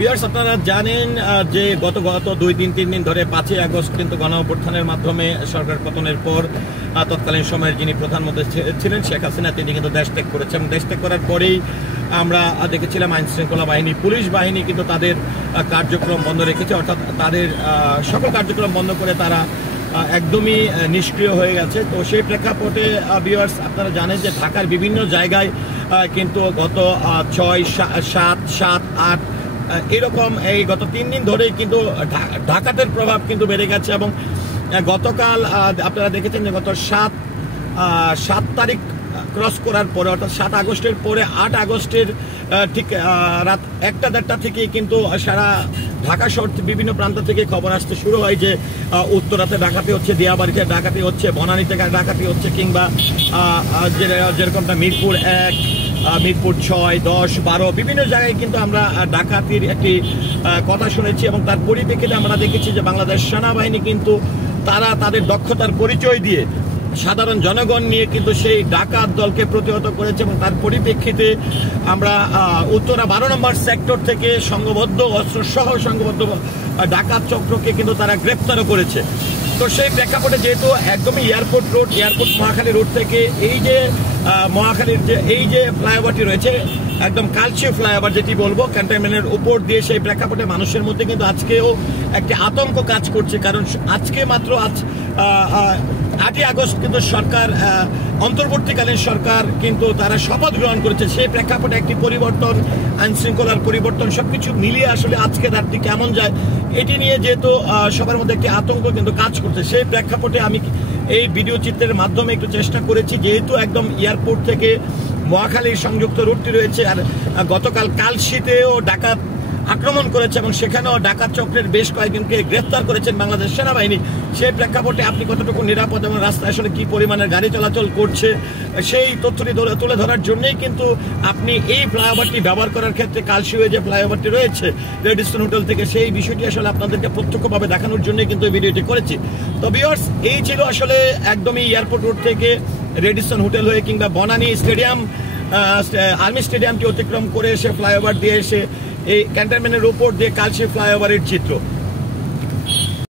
Viewers, আপনারা জানেন যে গত 2-3 দিন ধরে 5ই আগস্ট কিন্তু গণঅভ্যুত্থানের মাধ্যমে সরকার পতনের পর তৎকালীন সময়ের যিনি প্রধানমন্ত্রী ছিলেন শেখ হাসিনা, তিনি কিন্তু দেশ ত্যাগ করেছেন। এবং দেশ ত্যাগ করার পরেই আমরা দেখেছিলাম আইন শৃঙ্খলা বাহিনী, পুলিশ বাহিনী কিন্তু তাদের কার্যক্রম বন্ধ রেখেছে, অর্থাৎ তাদের সকল কার্যক্রম বন্ধ করে তারা একদমই নিষ্ক্রিয় হয়ে গেছে। তো সেই প্রেক্ষাপটে ভিউয়ার্স, আপনারা জানেন যে ঢাকার বিভিন্ন জায়গায় কিন্তু গত 6, 7, 8 এরকম এই গত 3 দিন ধরেই কিন্তু ডাকাতের প্রভাব কিন্তু বেড়ে গেছে। এবং গতকাল আপনারা দেখেছেন যে গত 7 তারিখ ক্রস করার পরে, অর্থাৎ 7 আগস্টের পরে 8 আগস্টের ঠিক রাত 1-1:30 থেকে কিন্তু সারা ঢাকা শহর বিভিন্ন প্রান্ত থেকে খবর আসতে শুরু হয় যে উত্তরাতে ডাকাতি হচ্ছে, দিয়াবাড়িতে ডাকাতি হচ্ছে, বনানীতে ডাকাতি হচ্ছে, কিংবা যেরকমটা মিরপুর 1, মিরপুর 6, 10, 12 বিভিন্ন জায়গায় কিন্তু আমরা ডাকাতির একটি কথা শুনেছি। এবং তার পরিপ্রেক্ষিতে আমরা দেখেছি যে বাংলাদেশ সেনাবাহিনী কিন্তু তারা তাদের দক্ষতার পরিচয় দিয়ে সাধারণ জনগণ নিয়ে কিন্তু সেই ডাকাত দলকে প্রতিহত করেছে। এবং তার পরিপ্রেক্ষিতে আমরা উত্তরা 12 নম্বর সেক্টর থেকে সংঘবদ্ধ অস্ত্রসহ সংঘবদ্ধ ডাকাত চক্রকে কিন্তু তারা গ্রেপ্তারও করেছে। তো সেই প্রেক্ষাপটে যেহেতু একদমই এয়ারপোর্ট মহাখালী রোড থেকে এই যে মহাখালীর এই যে ফ্লাইওভারটি রয়েছে, একদম কালচি ফ্লাইওভার যেটি বলবো, ক্যান্টনমেন্টের উপর দিয়ে, সেই প্রেক্ষাপটে মানুষের মধ্যে কিন্তু আজকেও একটি আতঙ্ক কাজ করছে। কারণ আজকে মাত্র 8ই আগস্ট কিন্তু সরকার, অন্তর্বর্তীকালীন সরকার কিন্তু তারা শপথ গ্রহণ করেছে। সেই প্রেক্ষাপটে একটি পরিবর্তন, আইন শৃঙ্খলার পরিবর্তন, সবকিছু মিলিয়ে আসলে আজকে রাতটি কেমন যায় এটি নিয়ে যেহেতু সবার মধ্যে একটি আতঙ্ক কিন্তু কাজ করছে। সেই প্রেক্ষাপটে আমি এই ভিডিও চিত্রের মাধ্যমে একটু চেষ্টা করেছি, যেহেতু একদম এয়ারপোর্ট থেকে মহাখালীর সংযুক্ত রুটটি রয়েছে, আর গতকাল কালশীতেও ডাকাত আক্রমণ করেছে এবং সেখানেও ডাকাত চক্রের বেশ কয়েকজনকে গ্রেফতার করেছেন বাংলাদেশ সেনাবাহিনী। সেই প্রেক্ষাপটে আপনি কতটুকু নিরাপদ এবং রাস্তায় আসলে কি পরিমাণের গাড়ি চলাচল করছে সেই তথ্যটি তুলে ধরার জন্যই কিন্তু আপনি এই ফ্লাইওভারটি ব্যবহার করার ক্ষেত্রে কালশিওয়ে যে ফ্লাইওভারটি রয়েছে রেডিসন হোটেল থেকে, সেই বিষয়টি আসলে আপনাদেরকে প্রত্যক্ষভাবে দেখানোর জন্যই কিন্তু এই ভিডিওটি করেছি। তো ভিউয়ার্স, এই ছিল আসলে একদমই এয়ারপোর্ট রোড থেকে রেডিসন হোটেল হয়ে কিংবা বনানী স্টেডিয়াম, আর্মি স্টেডিয়ামটি অতিক্রম করে এসে ফ্লাইওভার দিয়ে এসে এই ক্যান্টনমেন্টের উপর দিয়ে কালশি ফ্লাইওভারের চিত্র।